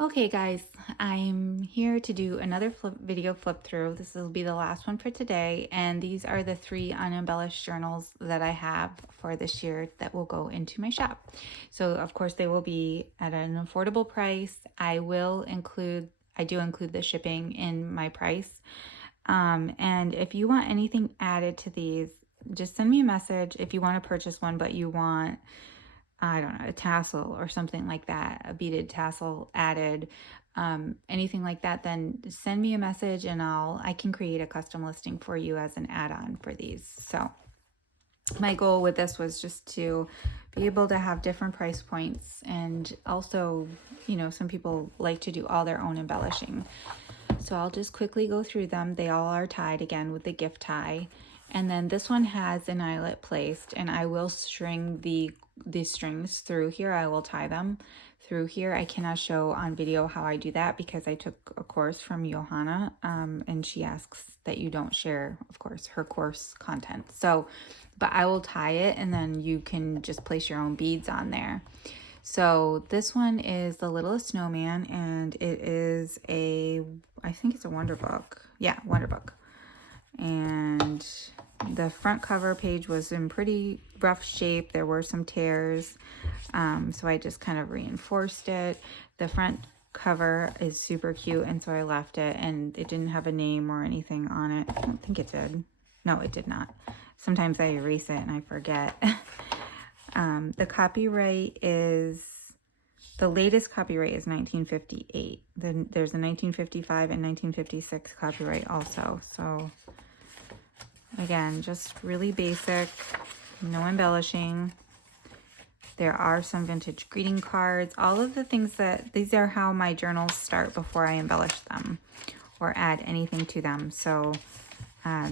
Okay guys, I'm here to do another video flip through. This will be the last one for today, and these are the 3 unembellished journals that I have for this year that will go into my shop. So of course they will be at an affordable price. I do include the shipping in my price. And if you want anything added to these, just send me a message if you want to purchase one, but you want, I don't know, a tassel or something like that, a beaded tassel added, anything like that, then send me a message and I can create a custom listing for you as an add-on for these. So my goal with this was just to be able to have different price points, and also, some people like to do all their own embellishing. So I'll just quickly go through them. They all are tied again with the gift tie. And then this one has an eyelet placed, and I will string the strings through here. I will tie them through here. I cannot show on video how I do that because I took a course from Johanna, and she asks that you don't share, of course, her course content. So, but I will tie it, and then you can just place your own beads on there. So this one is The Littlest Snowman, and it is I think it's a Wonder Book. Yeah, Wonder Book. And the front cover page was in pretty rough shape. There were some tears, so I just kind of reinforced it. The front cover is super cute, and so I left it, and it didn't have a name or anything on it. I don't think it did. No, it did not. Sometimes I erase it and I forget. The copyright is, the latest copyright is 1958. Then there's a 1955 and 1956 copyright also. So again, just really basic, no embellishing. There are some vintage greeting cards. All of the things these are how my journals start before I embellish them or add anything to them. So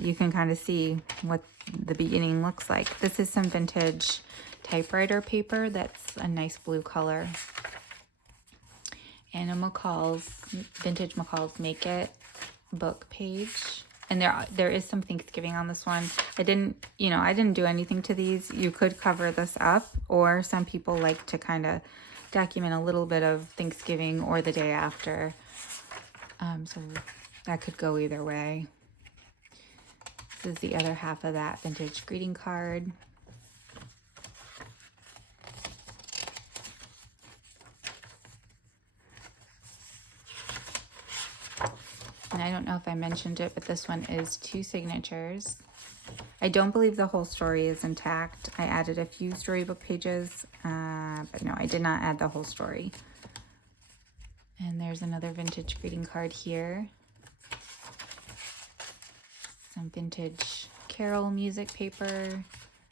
you can kind of see what the beginning looks like. This is some vintage typewriter paper that's a nice blue color. And a vintage McCall's Make It book page. And there is some Thanksgiving on this one. I didn't do anything to these. You could cover this up, or some people like to kind of document a little bit of Thanksgiving or the day after. So that could go either way. This is the other half of that vintage greeting card. And I don't know if I mentioned it, but this one is 2 signatures. I don't believe the whole story is intact. I added a few storybook pages, but no, I did not add the whole story. And there's another vintage greeting card here. Some vintage carol music paper.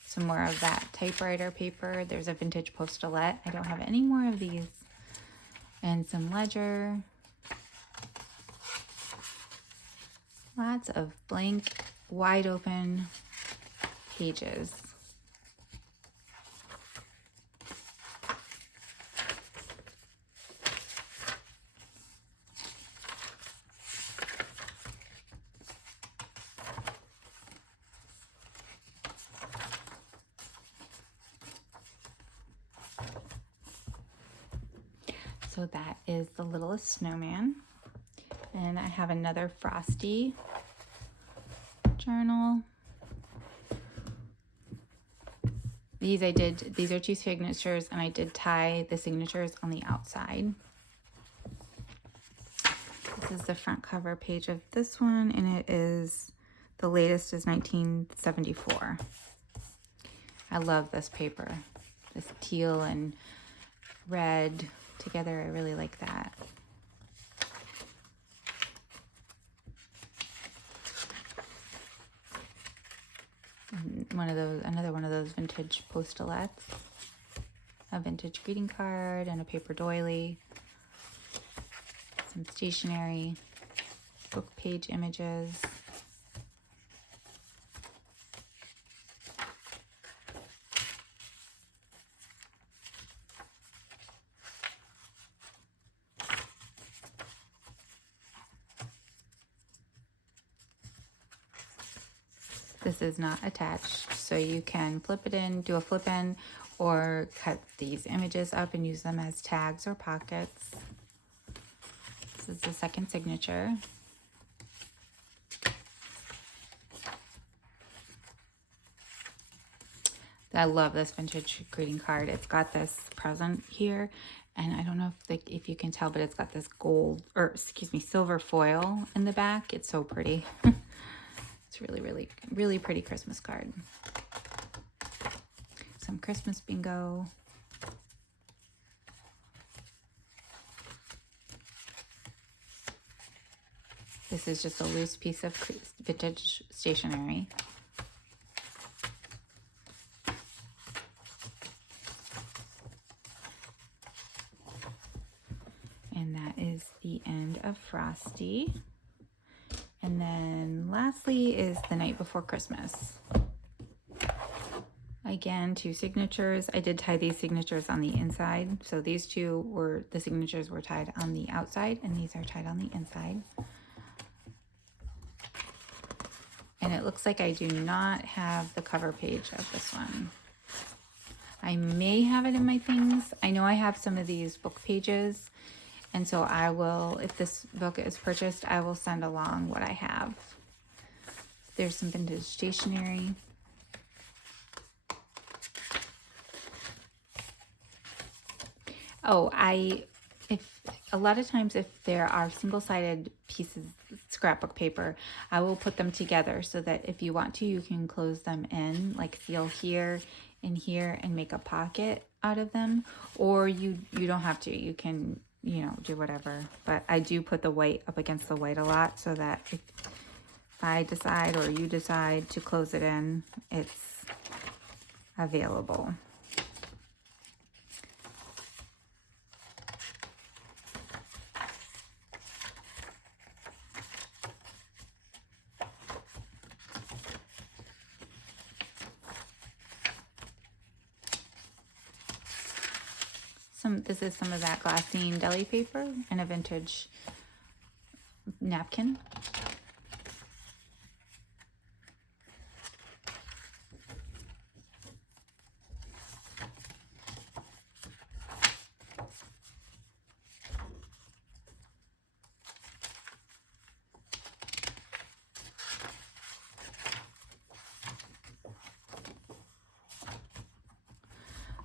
Some more of that typewriter paper. There's a vintage postulette. I don't have any more of these. And some ledger. Lots of blank, wide open pages. So that is The Littlest Snowman. And I have another Frosty journal. These are 2 signatures, and I did tie the signatures on the outside. This is the front cover page of this one, and the latest is 1974. I love this paper. This teal and red together, I really like that. Another one of those vintage postulettes, a vintage greeting card, and a paper doily, some stationery, book page images. This is not attached, so you can flip it in, do a flip in, or cut these images up and use them as tags or pockets. is the second signature. I love this vintage greeting card. It's got this present here, and I don't know if you can tell, but it's got this gold, or excuse me, silver foil in the back. It's so pretty. It's really, really, really pretty Christmas card. Some Christmas bingo. This is just a loose piece of vintage stationery. And that is the end of Frosty. And then lastly is The Night Before Christmas. Again, 2 signatures. I did tie these signatures on the inside. So these two were, the signatures were tied on the outside, and these are tied on the inside. And it looks like I do not have the cover page of this one. I may have it in my things. I know I have some of these book pages. And so I will, if this book is purchased, I will send along what I have. There's some vintage stationery. Oh, if a lot of times if there are single-sided pieces, scrapbook paper, I will put them together so that if you want to, you can close them in, like seal here and here and make a pocket out of them. Or you don't have to. You can, you know, do whatever. But I do put the white up against the white a lot so that if I decide or you decide to close it in, it's available. This is some of that glassine deli paper and a vintage napkin.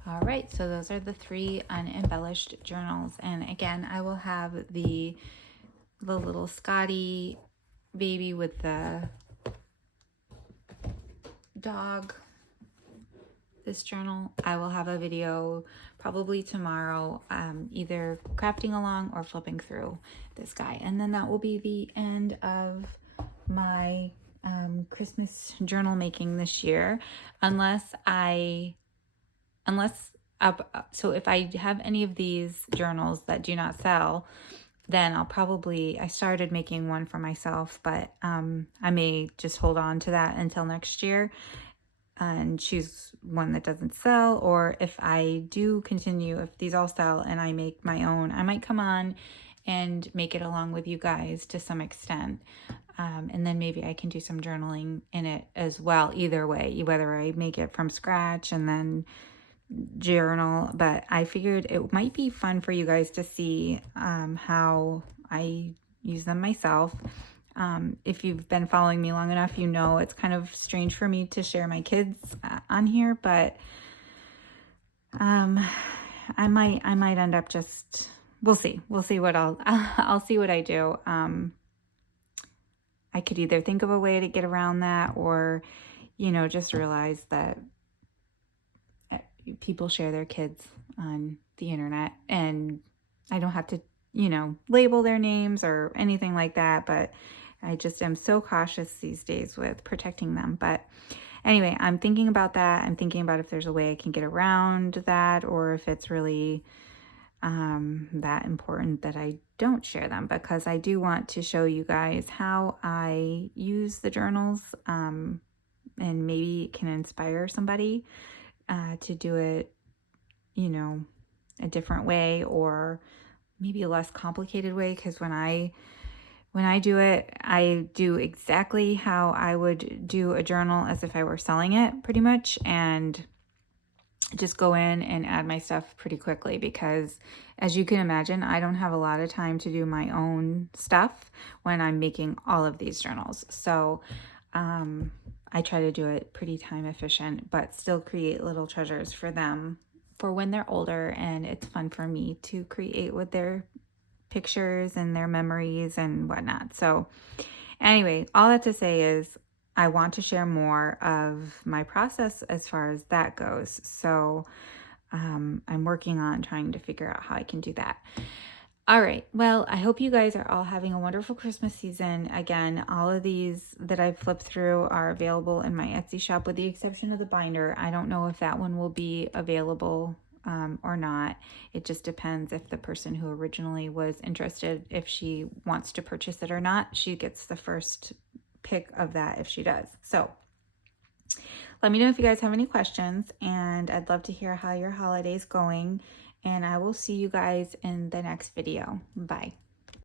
All right, so those are the 3 unembellished journals. And again, I will have the little Scotty baby with the dog, this journal. I will have a video probably tomorrow, either crafting along or flipping through this guy. And then that will be the end of my Christmas journal making this year, so if I have any of these journals that do not sell, then I started making one for myself, but I may just hold on to that until next year and choose one that doesn't sell. Or if I do continue, if these all sell and I make my own, I might come on and make it along with you guys to some extent. And then maybe I can do some journaling in it as well, either way, whether I make it from scratch and then journal. But I figured it might be fun for you guys to see how I use them myself. If you've been following me long enough, you know it's kind of strange for me to share my kids on here, but I might end up just, we'll see what I'll see what I do. I could either think of a way to get around that, or, you know, just realize that people share their kids on the internet and I don't have to, you know, label their names or anything like that, but I just am so cautious these days with protecting them. But anyway, I'm thinking about that. I'm thinking about if there's a way I can get around that, or if it's really that important that I don't share them, because I do want to show you guys how I use the journals, and maybe it can inspire somebody to do it, you know, a different way, or maybe a less complicated way. Because when I do it, I do exactly how I would do a journal as if I were selling it, pretty much. And just go in and add my stuff pretty quickly because, as you can imagine, I don't have a lot of time to do my own stuff when I'm making all of these journals. So I try to do it pretty time efficient, but still create little treasures for them for when they're older, and it's fun for me to create with their pictures and their memories and whatnot. So anyway, all that to say is I want to share more of my process as far as that goes. So I'm working on trying to figure out how I can do that. All right. Well, I hope you guys are all having a wonderful Christmas season. Again, all of these that I've flipped through are available in my Etsy shop with the exception of the binder. I don't know if that one will be available or not. It just depends if the person who originally was interested, if she wants to purchase it or not. She gets the first pick of that if she does. So let me know if you guys have any questions, and I'd love to hear how your holiday's going, and I will see you guys in the next video. Bye.